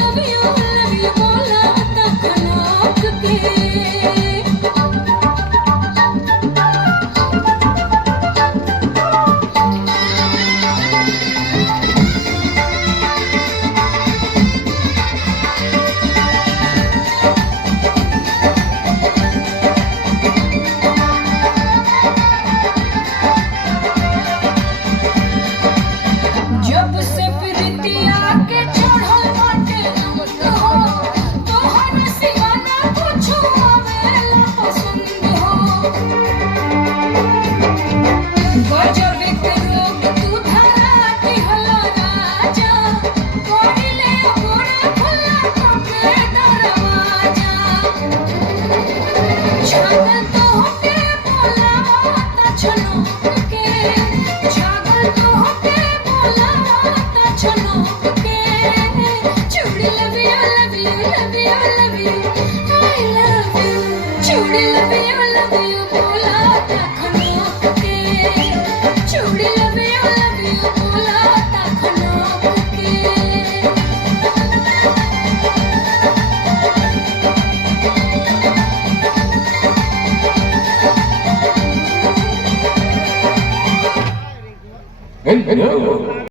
love you बोला तखनोक के जब से प्रीतिया के चढ़ल बाटे रंग हो तोहर सिवाना कुछु आवेला पसंद हो गजब के रोग तू धरा दिहला राजा कोडिले गोरा खुला के दरवाजा छागल तो होके बोला ता छनोक के छागल तो होके बोला ता छनोक के चूड़ी love you love you love you love you I love you चूड़ी love you बोला तखनोक के चूड़ी love you बोला तखनोक के Hello.